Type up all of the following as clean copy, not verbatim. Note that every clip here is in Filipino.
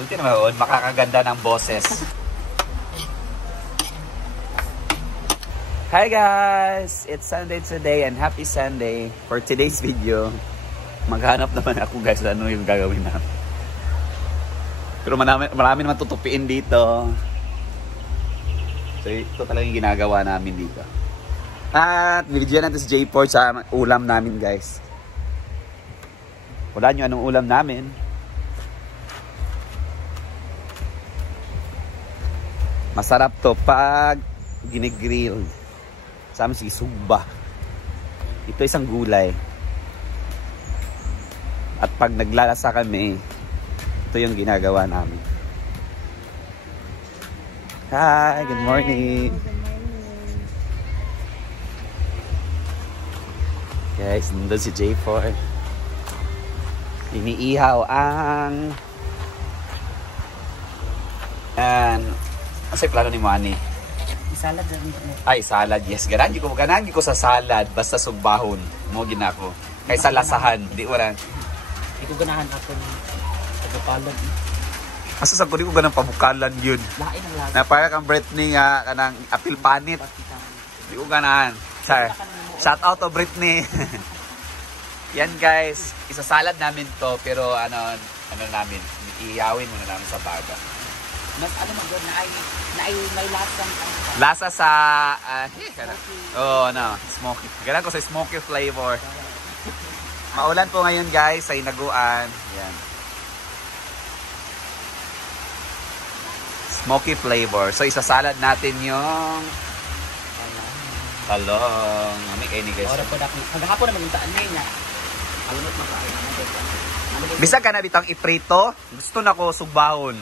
Healthy naman, makakaganda ng boses. Hi guys! It's Sunday today and happy Sunday. For today's video, maghanap naman ako guys ano yung gagawin namin. Pero marami naman tutupiin dito. So ito talaga yung ginagawa namin dito. At video natin si J4 sa ulam namin guys. Wala nyo anong ulam namin. Masarap to pag ginigrill. Sama si sugba. Ito isang gulay. At pag naglalasa kami, ito yung ginagawa namin. Hi, good morning. Good morning. Guys, nandun si J4. Iniihaw ang... Ano sa'yo plano ni Manny? Salad lang. Ay, salad. Yes, ganaan ko sa salad. Basta sugbahon. Mo ginako. Kaysa lasahan. Di wala. Hindi ko ganahan ako ng pagkapalag. Asa sa ko ganang pabukalan yun. Lain ang lasa. Na para kang Britney nga, kanang apil panit. Di ko ganahan. Char. Shout out to Britney. Yan guys. Isasalad namin to. Pero ano namin. Iiyawin muna namin sa baga. Mas ano man doon na ay may lasang lasa sa smoky. Ganun ko sa smoky flavor. Maulan po ngayon guys sa Hinaguan. Yan. Smoky flavor. So isasalad natin yung talong. Mami kayo ni guys. ora po dako. Maghapon na maguntaan niya. Alunot makain na. Bisag ka na bitang iprito. Gusto na ko sugbahon.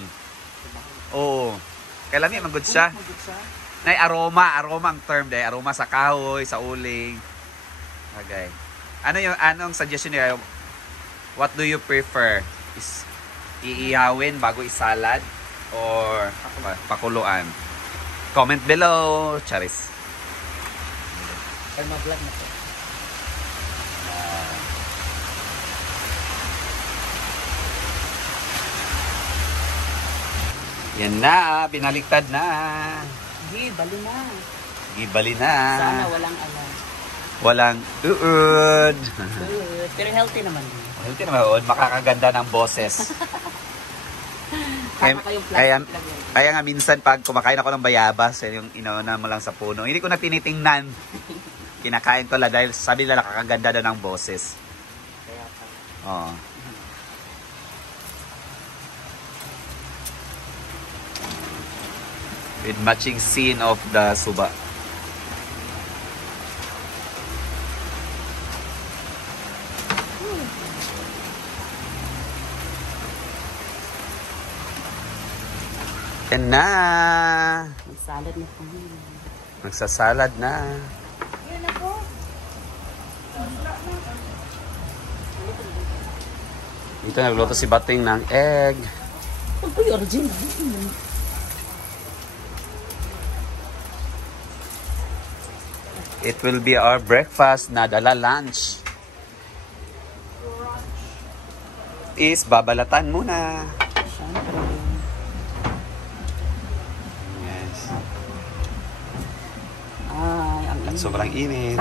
Oo. Kailan may magod siya. Nay aroma ang term day. Aroma sa kahoy, sa uling. Okay. Anong suggestion niyo? What do you prefer? Is iihawin bago isalad or pakuluan? Comment below, Charis. Ay mag-vlog na po. Yan na, binaliktad na. Bali na. Bali na. Sana walang alam. Walang uud. Pero healthy naman. Healthy naman, makakaganda ng boses. Kaya nga minsan pag kumakain ako ng bayabas, yung inauna mo lang sa puno, hindi ko na tinitingnan. Kinakain ko lang dahil sabi nila nakakaganda daw ng boses. Oo. With matching scene of the suba. Yan na. Salad na po. Magsasalad na. Yan na po. Dito nagluto si Bating ng egg. Uy, original. It will be our breakfast na dala lunch. Is babalatan muna. Yes. Ay, ang At sobrang init.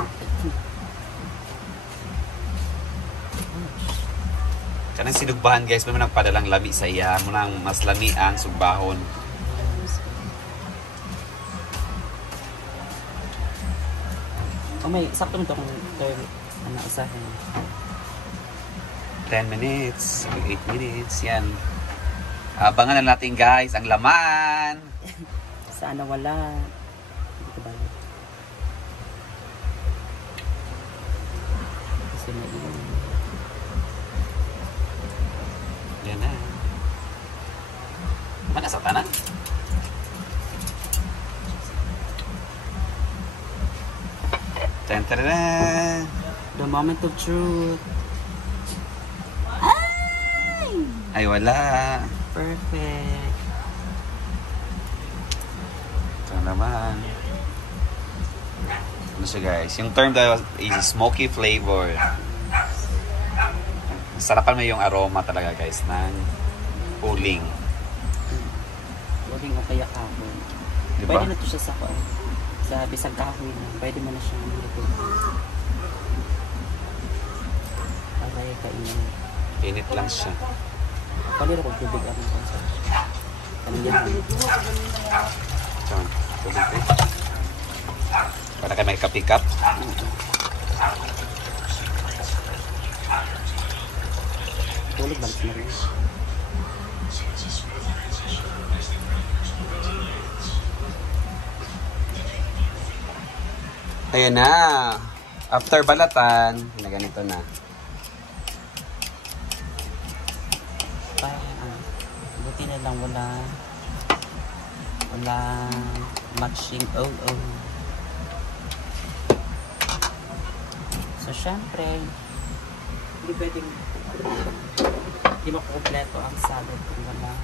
Kanang sinugbahan guys, may nagpadalang lami sa iya. Munang mas lami ang sugbahon. may sakto nito kung usahin. 10 minutes, 8 minutes, yan. Abangan na natin guys, ang laman. Sana wala. Dito ba? Kasi may ilan. Yan na. Mana sa tanan? Tan-taran! The moment of truth. Ay, wala. Perfect. Ito naman. Ano siya guys? Yung term daw is smoky flavor. Sarapan mo yung aroma talaga guys ng uling. pwedeng o kaya kahoy. Diba? Pwede na to siya sa bisag kahoy na. Pwede mo na siya nilipin. Aray, kainin. Init lang siya. Palira ko tubig ang konsa. Kanina. Saan? Tubig eh. Para kayo may kapikap. Tulog balik na rin. Ayan na. After balatan, na ganito na. Parang buti na lang wala matching So syempre hindi makukompleto ang salad kung wala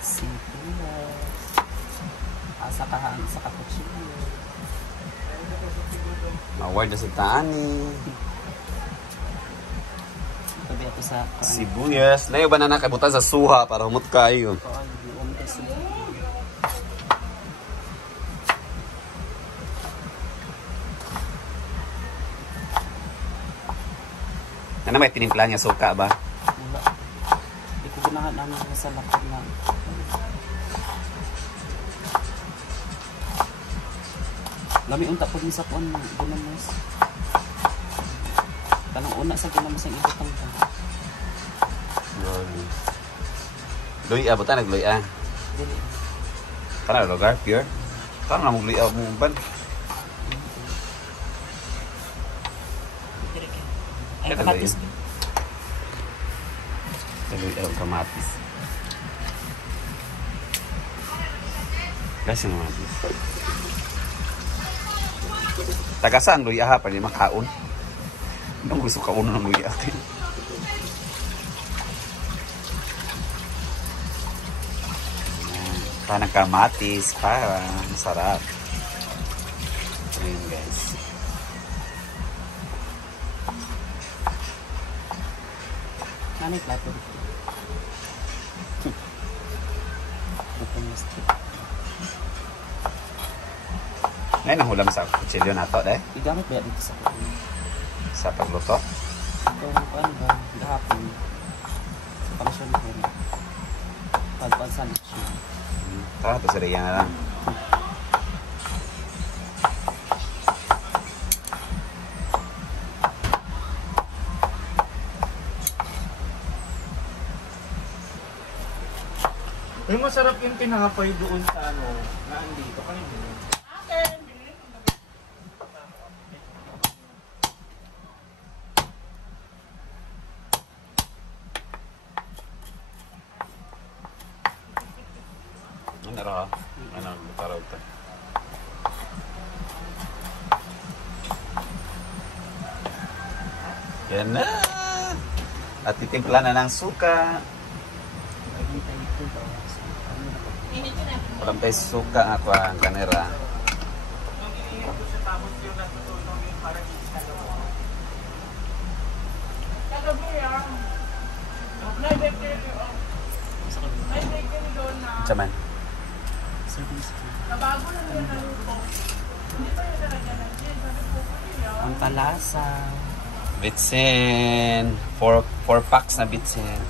sibuyas sa cappuccino. Maward na si Tani. Sabi ako sa Sibuyas. Layo ba na nakabutan sa suha para humot kayo? Ano may tinimpla niya suka ba? wala. Hindi ko ginahan namin sa lakad na. Lami unta po ni sa puan na ginamos. Tanong una sa ginamos ang ibutang ka. Luya, buta nagluya. Dili. Tara, lugar, pure. Tara na magluya mo ban. Ay, kamatis. Luya ang kamatis. Kasi yung kamatis. Taga saan luya ha? Pwede makaon. Anong gusto kaon ng luya? Tanang kamatis para masarap. Ayan guys. Ano yung plato? Ngayon ang hulam sa kutsilyo na to, dahil? Igamit ba dito sa kuwan? Sa pagluto. Ito, ano ba? Gahapon. Sa pagkasunod ko na. Pagpansan siya. Tara, ito sa riyan na lang. Ay, masarap yung tinapay doon sa ano, na andito. Kayo din. Ano ra? Ano, taraw ito. Yan na! At titimpla na ng suka. Walang tayo suka nga ko ang kanera. Saman. Ang kalasa. Bitsin. 4 packs na bitsin.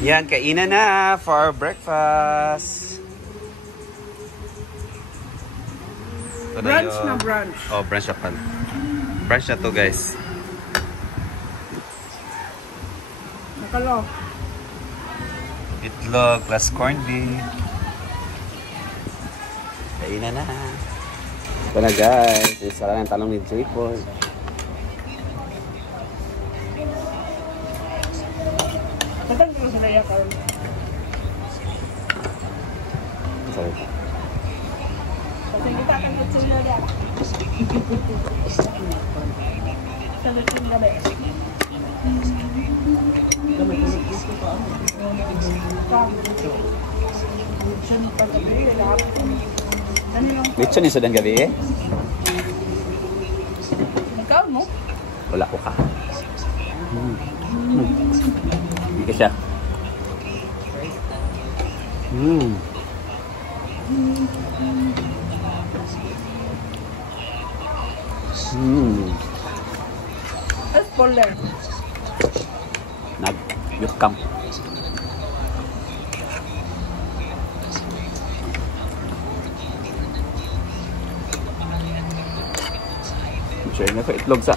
Yan, kainan na for breakfast. Brunch na brunch. Oh, brunch na pala. Brunch na to guys. Nakalo. Itlog plus corned beef. Kainan na. Ito na guys. Isa lang ang talong ni J-Pod. Matang ko sa naya ka. Sorry. Kasi kita akan kecilnya dia. Sa lutin na ba? Lechon yung sudang gabi eh. Ikaw mo? Wala ko ka. ka siya. Spoiler. Nag-yukam. Share na ko itlog sa